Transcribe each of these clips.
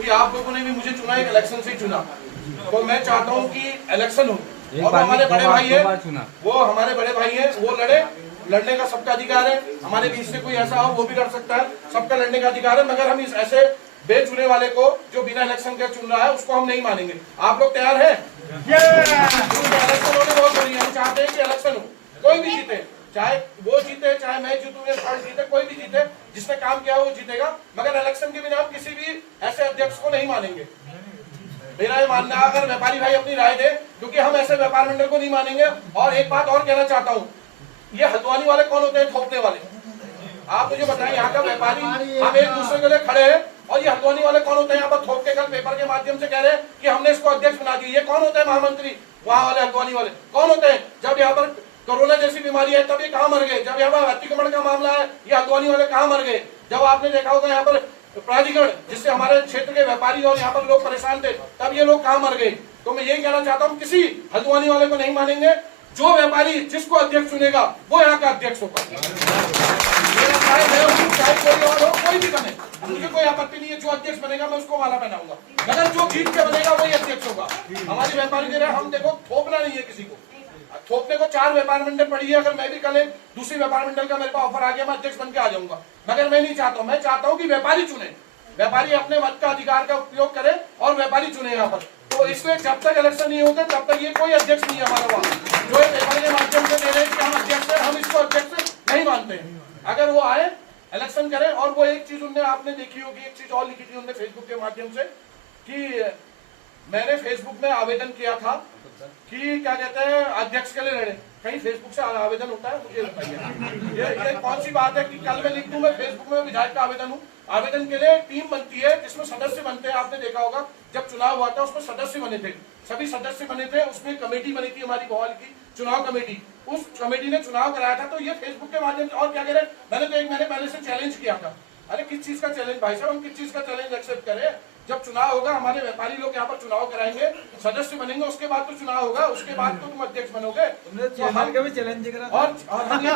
क्योंकि आप लोगों ने भी मुझे चुना, एक इलेक्शन से चुना, तो मैं चाहता हूँ कि इलेक्शन हो और हमारे बड़े भाई है, वो हमारे बड़े भाई है, वो लड़ने का सबका अधिकार है। हमारे बीच से कोई ऐसा हो वो भी लड़ सकता है, सबका लड़ने का अधिकार है। मगर हम इस ऐसे बेचुने वाले को जो बिना इलेक्शन के चुन रहा है उसको हम नहीं मानेंगे। आप लोग तैयार हैं? इलेक्शन होने बहुत जरूरी है। हम चाहते हैं कि इलेक्शन हो, कोई भी जीते, चाहे वो जीते चाहे मैं जीतूं या पार्टी जीते, कोई भी जीते, जिसने काम किया वो जीतेगा। मगर इलेक्शन के बिना हम किसी भी ऐसे अध्यक्ष को नहीं मानेंगे। मेरा ये मानना है, अगर व्यापारी भाई अपनी राय दे, क्योंकि हम ऐसे व्यापार मंडल को नहीं मानेंगे। और एक बात और कहना चाहता हूँ, ये हल्द्वानी वाले कौन होते हैं ठोकने वाले? आप मुझे बताएं, यहाँ का व्यापारी, हम एक दूसरे के लिए खड़े हैं, और ये हल्द्वानी वाले कौन होते हैं? यहाँ पर थोक के कल पेपर के माध्यम से कह रहे हैं कि हमने इसको अध्यक्ष बना दिया। ये कौन होते हैं? महामंत्री वहाँ वाले हल्द्वानी वाले कौन होते हैं? जब यहाँ पर कोरोना जैसी बीमारी है तब ये कहाँ मर गए? जब यहाँ पर अतिक्रमण का मामला है, ये हल्द्वानी वाले कहाँ मर गए? जब आपने देखा होगा यहाँ पर प्राधिकरण, जिससे हमारे क्षेत्र के व्यापारी और यहाँ पर लोग परेशान थे, तब ये लोग कहाँ मर गए? तो मैं यही कहना चाहता हूँ, किसी हल्द्वानी वाले को नहीं मानेंगे। जो व्यापारी जिसको अध्यक्ष चुनेगा वो यहाँ का अध्यक्ष होगा। चाहे मैं हूँ, चाहे कोई और हो, कोई भी बने, मुझे कोई आपत्ति नहीं है। जो अध्यक्ष बनेगा मैं उसको माला पहनाऊंगा, मगर जो जीत के बनेगा वही अध्यक्ष होगा। हमारी व्यापारी दे रहे, हम देखो थोपना नहीं है किसी को। थोपने को 4 व्यापार मंडल पड़ी है, अगर मैं भी कल दूसरी व्यापार मंडल का मेरे पास ऑफर आ गया, मैं अध्यक्ष बन के आ जाऊंगा। मगर मैं नहीं चाहता हूँ, मैं चाहता हूँ कि व्यापारी चुने, व्यापारी अपने मत का अधिकार का उपयोग करे और व्यापारी चुने यहाँ पर। तो इसलिए जब तक इलेक्शन नहीं होते तब तक ये कोई अध्यक्ष नहीं है हमारा वहाँ, जो पेपर के माध्यम से दे रहे हैं कि हम अध्यक्ष हैं, हम इसको अध्यक्ष नहीं मानते हैं। अगर वो आए, इलेक्शन करें। और वो एक चीज उनने, आपने देखी होगी, एक चीज और लिखी थी उनने फेसबुक के माध्यम से, कि मैंने फेसबुक में आवेदन किया था कि क्या कहते हैं, अध्यक्ष के लिए लड़े। कहीं फेसबुक से आवेदन होता है? मुझे बताइए, ये कौन सी बात है कि कल मैं लिख दूं मैं फेसबुक में विधायक का आवेदन हूँ। आवेदन के लिए टीम बनती है जिसमें सदस्य बनते हैं। आपने देखा होगा जब चुनाव हुआ था उसमें सदस्य बने थे, सभी सदस्य बने थे। उसमें कमेटी बनी थी हमारी भोपाल की चुनाव कमेटी, उस कमेटी ने चुनाव कराया था। तो ये फेसबुक के माध्यम से, और क्या कह रहे, मैंने तो 1 महीने पहले से चैलेंज किया था। अरे किस चीज का चैलेंज भाई साहब, हम किस चीज का चैलेंज एक्सेप्ट करें? जब चुनाव होगा, हमारे व्यापारी लोग यहाँ पर चुनाव कराएंगे, सदस्य बनेंगे, उसके बाद तो चुनाव होगा, उसके बाद तो तुम अध्यक्ष बनोगे। तो हम भी चैलेंज करा, और हम ये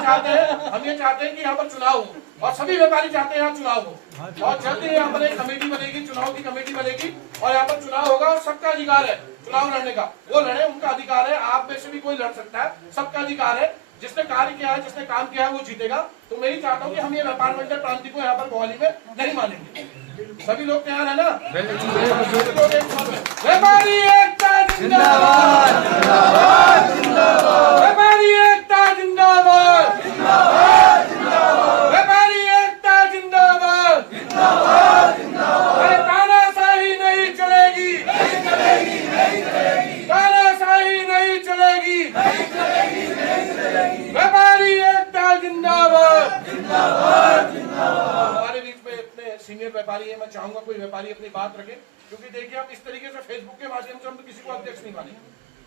चाहते हैं कि यहाँ पर चुनाव हो, और सभी व्यापारी चाहते हैं यहाँ चुनाव हो। और जल्द ही यहाँ पर एक कमेटी बनेगी, चुनाव की कमेटी बनेगी, और यहाँ पर चुनाव होगा। और सबका अधिकार है चुनाव लड़ने का, वो लड़े, उनका अधिकार है। आप में से भी कोई लड़ सकता है, सबका अधिकार है। जिसने कार्य किया है, जिसने काम किया है, वो जीतेगा। तो मैं ही चाहता हूँ कि हम ये व्यापार मंडल क्रांति को यहाँ पर मोहाली में नहीं मानेंगे। सभी लोग तैयार है ना? व्यापारी एकता जिंदाबाद, व्यापारी एकता जिंदाबाद, व्यापारी एकता जिंदाबाद। अरे तानाशाही नहीं चलेगी, तानाशाही नहीं चलेगी, व्यापारी एकता जिंदाबाद। हमारे बीच में इतने सीनियर व्यापारी है, मैं चाहूंगा कोई व्यापारी अपनी बात रखे, क्योंकि देखिए हम इस तरीके से फेसबुक के माध्यम से हम तो किसी को अध्यक्ष नहीं मानेंगे।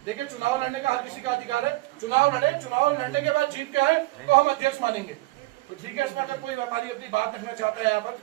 देखिए चुनाव लड़ने का हर किसी का अधिकार है, चुनाव लड़े, चुनाव लड़ने के बाद जीत के आए तो हम अध्यक्ष मानेंगे। तो ठीक है, इसमें अगर कोई व्यापारी अपनी बात रखना चाहता है यहाँ पर